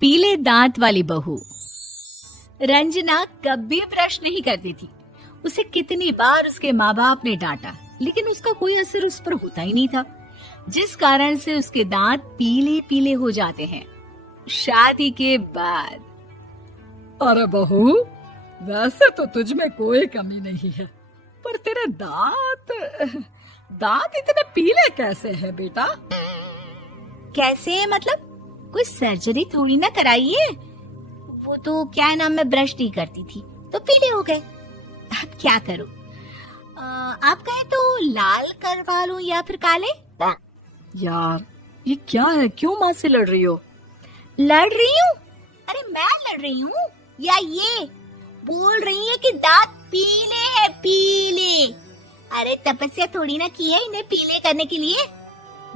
पीले दांत वाली बहू। रंजना कभी ब्रश नहीं करती थी। उसे कितनी बार उसके माँ बाप ने डांटा, लेकिन उसका कोई असर उस पर होता ही नहीं था, जिस कारण से उसके दांत पीले पीले हो जाते हैं। शादी के बाद अरे बहू, वैसे तो तुझ में कोई कमी नहीं है, पर तेरे दांत इतने पीले कैसे हैं बेटा? कैसे मतलब? कोई सर्जरी थोड़ी ना कराई है। वो तो क्या नाम, मैं ब्रश नहीं करती थी तो पीले हो गए। अब क्या करूं? आप कहें तो लाल करवा लूं या फिर काले? यार ये क्या है, क्यों माँ से लड़ रही हो? लड़ रही हूँ? अरे मैं लड़ रही हूँ या ये बोल रही है कि दांत पीले हैं, पीले। अरे तपस्या थोड़ी ना की है इन्हें पीले करने के लिए।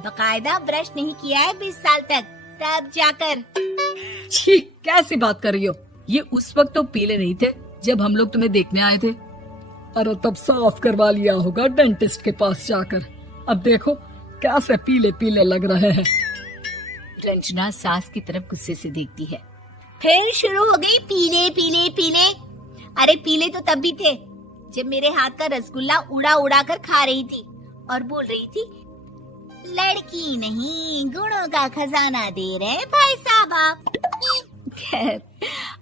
बकायदा ब्रश नहीं किया है 20 साल तक, तब जाकर। छी, कैसी बात कर रही हो? ये उस वक्त तो पीले नहीं थे जब हम लोग तुम्हें देखने आए थे। अरे तब साफ करवा लिया होगा डेंटिस्ट के पास जाकर। अब देखो कैसे पीले पीले लग रहे हैं। रंजना सास की तरफ गुस्से से देखती है। फिर शुरू हो गई पीले पीले पीले। अरे पीले तो तब भी थे जब मेरे हाथ का रसगुल्ला उड़ा उड़ा कर खा रही थी और बोल रही थी, लड़की नहीं गुणों का खजाना दे रहे भाई साहब आप। खैर,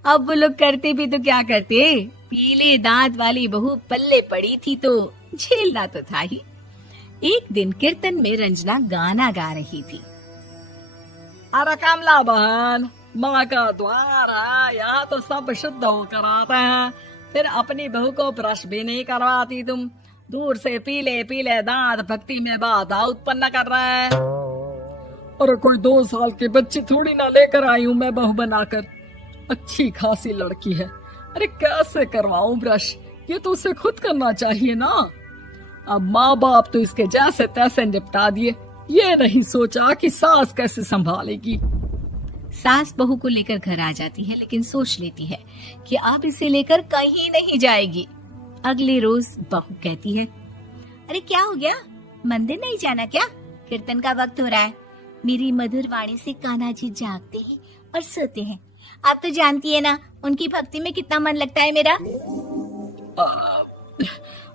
अब वो लोग करते भी तो क्या करते, पीले दांत वाली बहू पल्ले पड़ी थी तो झेलना तो था ही। एक दिन कीर्तन में रंजना गाना गा रही थी। अरे कमला बहन, माँ का द्वार है, यहाँ तो सब शुद्ध होकर आते हैं, फिर अपनी बहू को ब्रश भी नहीं करवाती तुम। दूर से पीले पीले दांत भक्ति में बाधा उत्पन्न कर रहे हैं। अरे कोई 2 साल की बच्ची थोड़ी ना लेकर आई हूँ मैं बहू बनाकर। अच्छी खासी लड़की है, अरे कैसे करवाऊं ब्रश? ये तो उसे खुद करना चाहिए ना। अब माँ बाप तो इसके जैसे तैसे निपटा दिए, ये नहीं सोचा कि सास कैसे संभालेगी। सास बहू को लेकर घर आ जाती है, लेकिन सोच लेती है कि अब इसे लेकर कहीं नहीं जाएगी। अगले रोज बहू कहती है, अरे क्या हो गया, मंदिर नहीं जाना क्या? कीर्तन का वक्त हो रहा है। मेरी मधुर वाणी से कान्हा जी जागते हैं और सोते हैं। आप तो जानती है ना उनकी भक्ति में कितना मन लगता है मेरा।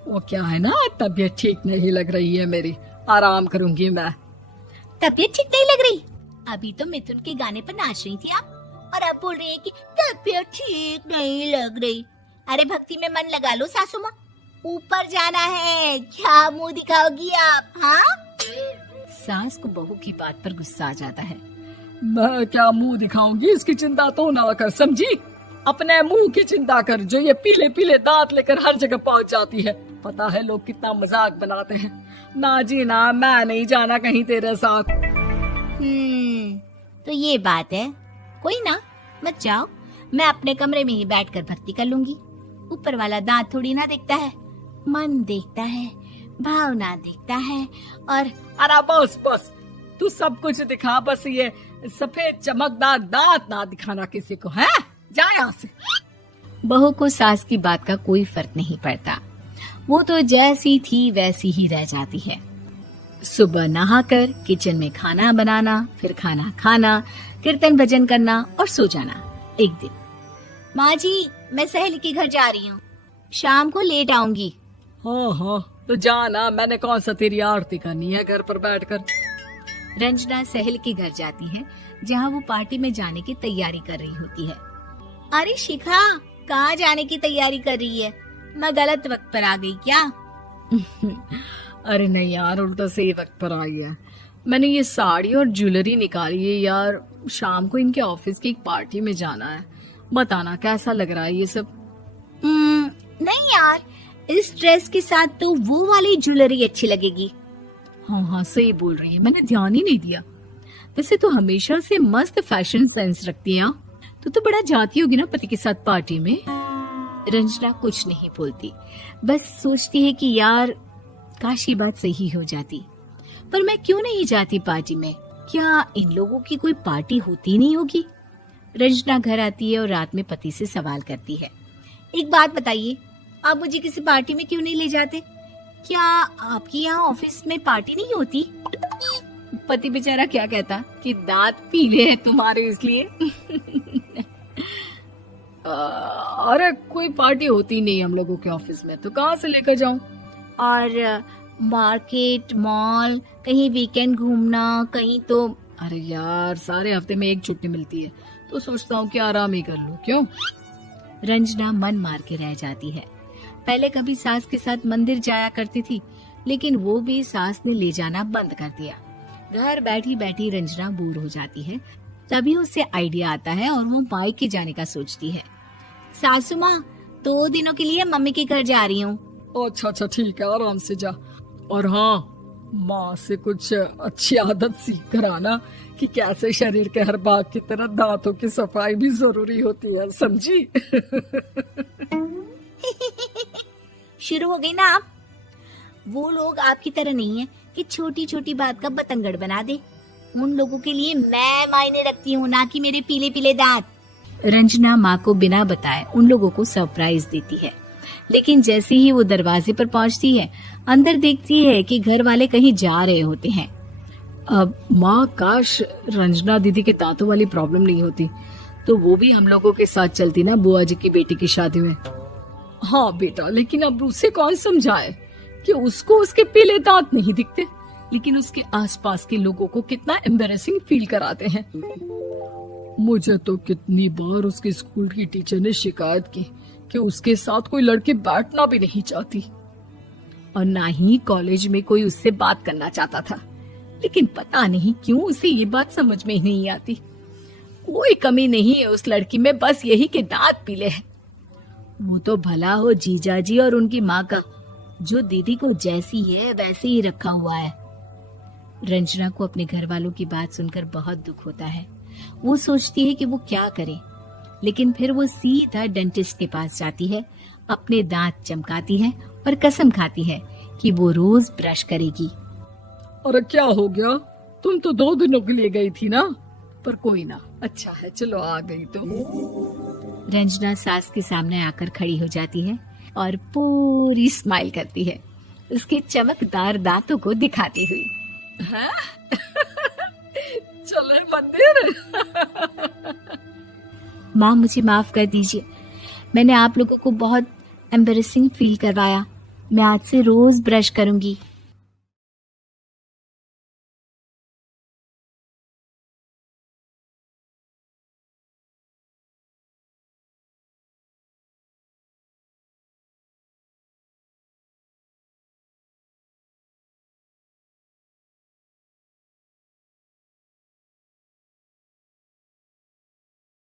वो क्या है ना, तबीयत ठीक नहीं लग रही है मेरी, आराम करूंगी मैं। तबीयत ठीक नहीं लग रही? अभी तो मिथुन के गाने पर नाच रही थी आप, और अब बोल रही है कि तबीयत ठीक नहीं लग रही। अरे भक्ति में मन लगा लो सासू माँ, ऊपर जाना है, क्या मुंह दिखाओगी आप? हाँ? सास को बहू की बात पर गुस्सा आ जाता है। मैं क्या मुंह दिखाऊंगी, इसकी चिंता तो ना कर, समझी? अपने मुंह की चिंता कर, जो ये पीले पीले दांत लेकर हर जगह पहुंच जाती है। पता है लोग कितना मजाक बनाते हैं। ना जी ना, मैं नहीं जाना कहीं तेरे साथ। तो ये बात है। कोई ना, मत जाओ, मैं अपने कमरे में ही बैठकर भक्ति कर लूंगी। ऊपर वाला दांत थोड़ी ना देखता है, मन देखता है, भावना देखता है। और अरे बस बस, तू सब कुछ दिखा, बस ये सफेद चमकदार दांत ना दिखाना किसी को, है? जा यहाँ से। बहू को सास की बात का कोई फर्क नहीं पड़ता, वो तो जैसी थी वैसी ही रह जाती है। सुबह नहाकर किचन में खाना बनाना, फिर खाना खाना, कीर्तन भजन करना और सो जाना। एक दिन, माँ जी मैं सहेली के घर जा रही हूँ, शाम को लेट आऊंगी। हाँ हाँ तो जाना, मैंने कौन सा तेरी आरती करनी है घर पर बैठकर। रंजना सहेली के घर जाती है, जहाँ वो पार्टी में जाने की तैयारी कर रही होती है। अरे शिखा, कहाँ जाने की तैयारी कर रही है? मैं गलत वक्त पर आ गई क्या? अरे नहीं यार, उल्टा सही वक्त पर आई है। मैंने ये साड़ी और ज्वेलरी निकाली है यार, शाम को इनके ऑफिस की एक पार्टी में जाना है। बताना कैसा लग रहा है ये सब? नहीं यार, इस ड्रेस के साथ तो वो वाली ज्वेलरी अच्छी लगेगी। हाँ हाँ सही बोल रही है, मैंने ध्यान ही नहीं दिया। वैसे तो हमेशा से मस्त फैशन सेंस रखती है। तो बड़ा जाती होगी ना पति के साथ पार्टी में। रंजना कुछ नहीं बोलती, बस सोचती है कि यार काश ये बात सही हो जाती, पर मैं क्यों नहीं जाती पार्टी में? क्या इन लोगों की कोई पार्टी होती नहीं होगी? रंजना घर आती है और रात में पति से सवाल करती है, एक बात बताइए, आप मुझे किसी पार्टी में क्यों नहीं ले जाते? क्या आपकी यहाँ ऑफिस में पार्टी नहीं होती? पति बेचारा क्या कहता कि दांत पीले हैं तुम्हारे इसलिए। अरे कोई पार्टी होती नहीं हम लोगों के ऑफिस में, तो कहाँ से लेकर जाऊं? और मार्केट, मॉल, कहीं वीकेंड घूमना, कहीं तो। अरे यार, सारे हफ्ते में एक छुट्टी मिलती है, तो सोचता हूँ कि आराम ही कर लूं। क्यों? रंजना मन मार के रह जाती है। पहले कभी सास के साथ मंदिर जाया करती थी, लेकिन वो भी सास ने ले जाना बंद कर दिया। घर बैठी बैठी रंजना बोर हो जाती है। तभी उसे आइडिया आता है और वो मायके जाने का सोचती है। सासू माँ, 2 दिनों के लिए मम्मी के घर जा रही हूँ। अच्छा अच्छा, ठीक है, आराम से जा। और हाँ, माँ से कुछ अच्छी आदत सीख कर आना कि कैसे शरीर के हर भाग की तरह दांतों की सफाई भी जरूरी होती है, समझी? शुरू हो गई ना आप। वो लोग आपकी तरह नहीं है कि छोटी छोटी बात का बतंगड़ बना दे। उन लोगों के लिए मैं मायने रखती हूँ, ना कि मेरे पीले पीले दांत। रंजना माँ को बिना बताए उन लोगों को सरप्राइज देती है, लेकिन जैसे ही वो दरवाजे पर पहुंचती है, अंदर देखती है कि घर वाले कहीं जा रहे होते हैं। अब माँ, काश रंजना दीदी के दांतों वाली प्रॉब्लम नहीं होती, तो वो भी हम लोगों के साथ चलती ना बुआ जी की बेटी की शादी में। हाँ बेटा, लेकिन अब उसे कौन समझाए कि उसको उसके पीले दांत नहीं दिखते, लेकिन उसके आसपास के लोगों को कितना एम्बैरेसिंग फील कराते हैं। मुझे तो कितनी बार उसके स्कूल की टीचर ने शिकायत की कि उसके साथ कोई लड़की बैठना भी नहीं चाहती, और ना ही कॉलेज में कोई उससे बात करना चाहता था। लेकिन पता नहीं क्यों उसे ये बात समझ में ही नहीं आती। कोई कमी नहीं है उस लड़की में, बस यही कि दांत पीले हैं। वो तो भला हो जीजा जी और उनकी माँ का, जो दीदी को जैसी है वैसे ही रखा हुआ है। रंजना को अपने घर वालों की बात सुनकर बहुत दुख होता है। वो सोचती है कि वो क्या करे, लेकिन फिर वो सीधा डेंटिस्ट के पास जाती है, अपने दांत चमकाती है और कसम खाती है कि वो रोज ब्रश करेगी। अरे क्या हो गया? तुम तो 2 दिनों के लिए गई थी ना, पर कोई ना, अच्छा है, चलो आ गई तो। रंजना सास के सामने आकर खड़ी हो जाती है और पूरी स्माइल करती है, उसके चमकदार दांतों को दिखाती हुई। हैं? चले मंदिर। माँ, मुझे माफ कर दीजिए, मैंने आप लोगों को बहुत एम्बैरेसिंग फील करवाया। मैं आज से रोज ब्रश करूंगी।